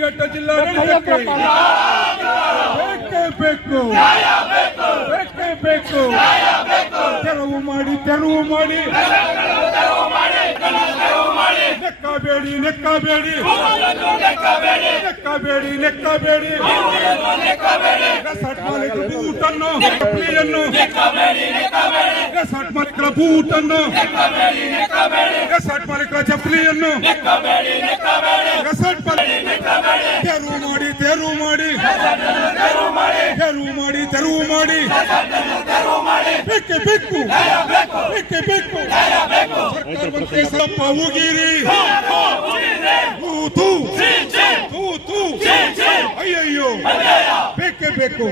ಹದಗೆಟ್ಟ ಜಿಲ್ಲಾಡಳಿತಕ್ಕೆ ಬೇಕು ತೆರವು ಮಾಡಿ ನೆಕ್ಕಬೇಡಿ ರೆಸಾರ್ಟ್ ಮಾಲೀಕರ ಬೂಟನ್ನು ರೆಸಾರ್ಟ್ ಮಾಲೀಕರ ಬೂಟನ್ನು ರೆಸಾರ್ಟ್ ಮಾಲೀಕರ ಚಪ್ಪಲಿಯನ್ನು ರೆಸಾರ್ಟ್ ತೆರವು ಮಾಡಿ ಬೇಕೇ ಬೇಕು ಸರ್ಕಾರ ಮಂತ್ರಿ ಸರಪ್ಪ ಉಗಿರಿ ಅಯ್ಯಯ್ಯೋ ಬೇಕೇ ಬೇಕು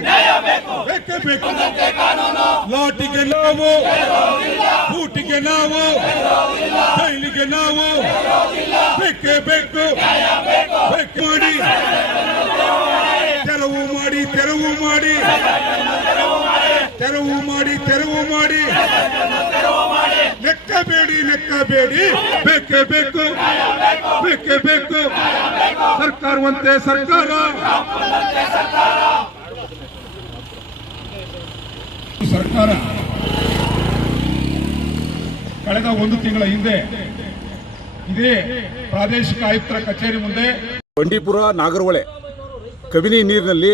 ಲಾಟಿಗೆ ನಾವು ಬೂಟಿಗೆ ನಾವು ಕೈಲಿಗೆ ನಾವು ಬೇಕೇ ಬೇಕು ಮಾಡಿ ತೆರವು ಮಾಡಿ ನೆಕ್ಕಬೇಡಿ ಬೇಕೇ ಬೇಕು ಸರ್ಕಾರವಂತೆ ಸರ್ಕಾರ ಕಳೆದ ಒಂದು ತಿಂಗಳ ಹಿಂದೆ ಇದೇ ಪ್ರಾದೇಶಿಕ ಆಯುಕ್ತರ ಕಚೇರಿ ಮುಂದೆ ಬಂಡೀಪುರ ನಾಗರಹೊಳೆ ಕಬಿನಿ ನೀರಿನಲ್ಲಿ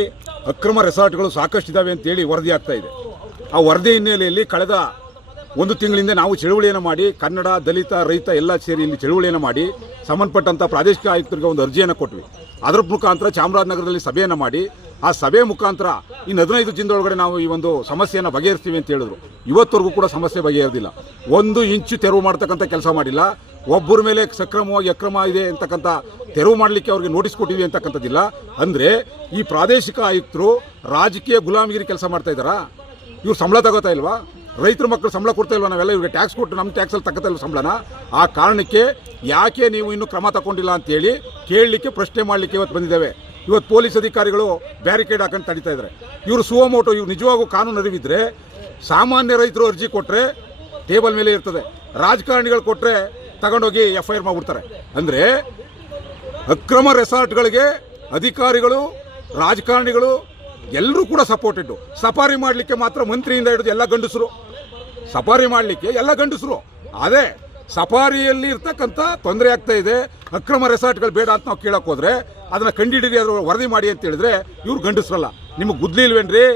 ಅಕ್ರಮ ರೆಸಾರ್ಟ್ಗಳು ಸಾಕಷ್ಟಿದ್ದಾವೆ ಅಂತೇಳಿ ವರದಿ ಆಗ್ತಾ ಇದೆ. ಆ ವರದಿ ಹಿನ್ನೆಲೆಯಲ್ಲಿ ಕಳೆದ ಒಂದು ತಿಂಗಳಿಂದ ನಾವು ಚಳುವಳಿಯನ್ನು ಮಾಡಿ ಕನ್ನಡ ದಲಿತ ರೈತ ಎಲ್ಲ ಸೇರಿ ಇಲ್ಲಿ ಚಳುವಳಿಯನ್ನು ಮಾಡಿ ಸಂಬಂಧಪಟ್ಟಂಥ ಪ್ರಾದೇಶಿಕ ಆಯುಕ್ತರಿಗೆ ಒಂದು ಅರ್ಜಿಯನ್ನು ಕೊಟ್ವಿ. ಅದರ ಮುಖಾಂತರ ಚಾಮರಾಜನಗರದಲ್ಲಿ ಸಭೆಯನ್ನು ಮಾಡಿ ಆ ಸಭೆ ಮುಖಾಂತರ ಇನ್ನು 15 ದಿನದೊಳಗಡೆ ನಾವು ಈ ಒಂದು ಸಮಸ್ಯೆಯನ್ನು ಬಗೆಹರಿಸ್ತೀವಿ ಅಂತ ಹೇಳಿದ್ರು. ಇವತ್ತವರೆಗೂ ಕೂಡ ಸಮಸ್ಯೆ ಬಗೆಹರಿದಿಲ್ಲ. 1 ಇಂಚು ತೆರವು ಮಾಡ್ತಕ್ಕಂಥ ಕೆಲಸ ಮಾಡಿಲ್ಲ. ಒಬ್ಬರ ಮೇಲೆ ಸಕ್ರಮವಾಗಿ ಅಕ್ರಮ ಇದೆ ಅಂತಕ್ಕಂಥ ತೆರವು ಮಾಡಲಿಕ್ಕೆ ಅವ್ರಿಗೆ ನೋಟಿಸ್ ಕೊಟ್ಟಿವಿ ಅಂತಕ್ಕಂಥದ್ದಿಲ್ಲ. ಅಂದರೆ ಈ ಪ್ರಾದೇಶಿಕ ಆಯುಕ್ತರು ರಾಜಕೀಯ ಗುಲಾಮಗಿರಿ ಕೆಲಸ ಮಾಡ್ತಾ ಇದ್ದಾರಾ? ಇವ್ರು ಸಂಬಳ ತಗೋತಾ ಇಲ್ವಾ? ರೈತರ ಮಕ್ಕಳು ಸಂಬಳ ಕೊಡ್ತಾ ಇಲ್ವಾ? ನಾವೆಲ್ಲ ಇವ್ರಿಗೆ ಟ್ಯಾಕ್ಸ್ ಕೊಟ್ಟು ನಮ್ಮ ಟ್ಯಾಕ್ಸಲ್ಲಿ ತಗೋತಾ ಇಲ್ವ ಸಂಬಳನ? ಆ ಕಾರಣಕ್ಕೆ ಯಾಕೆ ನೀವು ಇನ್ನೂ ಕ್ರಮ ತಗೊಂಡಿಲ್ಲ ಅಂತೇಳಿ ಕೇಳಲಿಕ್ಕೆ ಪ್ರಶ್ನೆ ಮಾಡಲಿಕ್ಕೆ ಇವತ್ತು ಬಂದಿದ್ದೇವೆ. ಇವತ್ತು ಪೊಲೀಸ್ ಅಧಿಕಾರಿಗಳು ಬ್ಯಾರಿಕೇಡ್ ಹಾಕೊಂಡು ತಡೀತಾ ಇದ್ದಾರೆ. ಇವರು ಸುವಮೋಟೋ ಇವ್ರು ನಿಜವಾಗೂ ಕಾನೂನು ಅರಿವಿದ್ರೆ ಸಾಮಾನ್ಯ ರೈತರು ಅರ್ಜಿ ಕೊಟ್ಟರೆ ಟೇಬಲ್ ಮೇಲೆ ಇರ್ತದೆ, ರಾಜಕಾರಣಿಗಳು ಕೊಟ್ಟರೆ ತಗೊಂಡೋಗಿ FIR ಮಾಡಿಬಿಡ್ತಾರೆ. ಅಂದರೆ ಅಕ್ರಮ ರೆಸಾರ್ಟ್ಗಳಿಗೆ ಅಧಿಕಾರಿಗಳು ರಾಜಕಾರಣಿಗಳು ಎಲ್ಲರೂ ಕೂಡ ಸಪೋರ್ಟೆಡ್. ಸಫಾರಿ ಮಾಡಲಿಕ್ಕೆ ಮಾತ್ರ ಮಂತ್ರಿಯಿಂದ ಹಿಡಿದು ಎಲ್ಲ ಗಂಡಸರು ಸಫಾರಿ ಮಾಡಲಿಕ್ಕೆ ಎಲ್ಲ ಗಂಡಸರು. ಅದೇ ಸಫಾರಿಯಲ್ಲಿ ಇರ್ತಕ್ಕಂಥ ತೊಂದರೆ ಆಗ್ತಾ ಇದೆ, ಅಕ್ರಮ ರೆಸಾರ್ಟ್ಗಳು ಬೇಡ ಅಂತ ನಾವು ಕೇಳಕ್ಕೆ ಹೋದ್ರೆ ಅದನ್ನು ಕಂಡಿಡಿರಿ, ಅದ್ರ ವರದಿ ಮಾಡಿ ಅಂತ ಹೇಳಿದ್ರೆ ಇವ್ರು ಗಂಡಸರಲ್ಲ. ನಿಮಗೆ ಗುದ್ಲಿ ಇಲ್ವೇನ್ರಿ?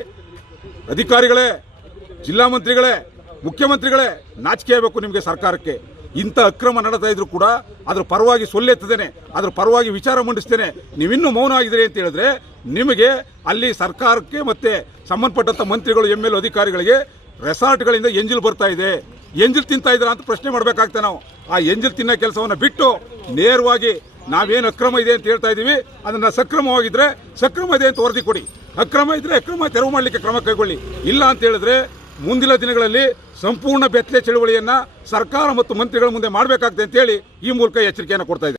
ಅಧಿಕಾರಿಗಳೇ, ಜಿಲ್ಲಾ ಮಂತ್ರಿಗಳೇ, ಮುಖ್ಯಮಂತ್ರಿಗಳೇ, ನಾಚಿಕೆ ಆಗಬೇಕು ನಿಮಗೆ ಸರ್ಕಾರಕ್ಕೆ. ಇಂಥ ಅಕ್ರಮ ನಡೀತಾ ಇದ್ರು ಕೂಡ ಅದ್ರ ಪರವಾಗಿ ಸೊಲ್ಲೆತ್ತದೇನೆ, ಅದ್ರ ಪರವಾಗಿ ವಿಚಾರ ಮಂಡಿಸ್ತೇನೆ, ನೀವಿನ್ನೂ ಮೌನ ಆಗಿದ್ದೀರಿ ಅಂತ ಹೇಳಿದ್ರೆ ನಿಮಗೆ ಅಲ್ಲಿ ಸರ್ಕಾರಕ್ಕೆ ಮತ್ತೆ ಸಂಬಂಧಪಟ್ಟಂಥ ಮಂತ್ರಿಗಳು MLA ಅಧಿಕಾರಿಗಳಿಗೆ ರೆಸಾರ್ಟ್ಗಳಿಂದ ಎಂಜಿಲ್ ಬರ್ತಾ ಇದೆ, ಎಂಜಿಲ್ ತಿಂತಾ ಇದ್ದೀರಾ ಅಂತ ಪ್ರಶ್ನೆ ಮಾಡಬೇಕಾಗ್ತದೆ. ನಾವು ಆ ಎಂಜಿಲ್ ತಿನ್ನೋ ಕೆಲಸವನ್ನು ಬಿಟ್ಟು ನೇರವಾಗಿ ನಾವೇನು ಅಕ್ರಮ ಇದೆ ಅಂತ ಹೇಳ್ತಾ ಇದ್ದೀವಿ ಅದನ್ನು ಸಕ್ರಮವಾಗಿದ್ದರೆ ಸಕ್ರಮ ಇದೆ ಅಂತ ವರದಿ ಕೊಡಿ, ಅಕ್ರಮ ಇದ್ದರೆ ಅಕ್ರಮ ತೆರವು ಮಾಡಲಿಕ್ಕೆ ಕ್ರಮ ಕೈಗೊಳ್ಳಿ. ಇಲ್ಲ ಅಂತ ಹೇಳಿದ್ರೆ ಮುಂದಿನ ದಿನಗಳಲ್ಲಿ ಸಂಪೂರ್ಣ ಬೆತ್ತಲೆ ಚಳುವಳಿಯನ್ನು ಸರ್ಕಾರ ಮತ್ತು ಮಂತ್ರಿಗಳ ಮುಂದೆ ಮಾಡಬೇಕಾಗ್ತದೆ ಅಂತೇಳಿ ಈ ಮೂಲಕ ಎಚ್ಚರಿಕೆಯನ್ನು ಕೊಡ್ತಾ ಇದೆ.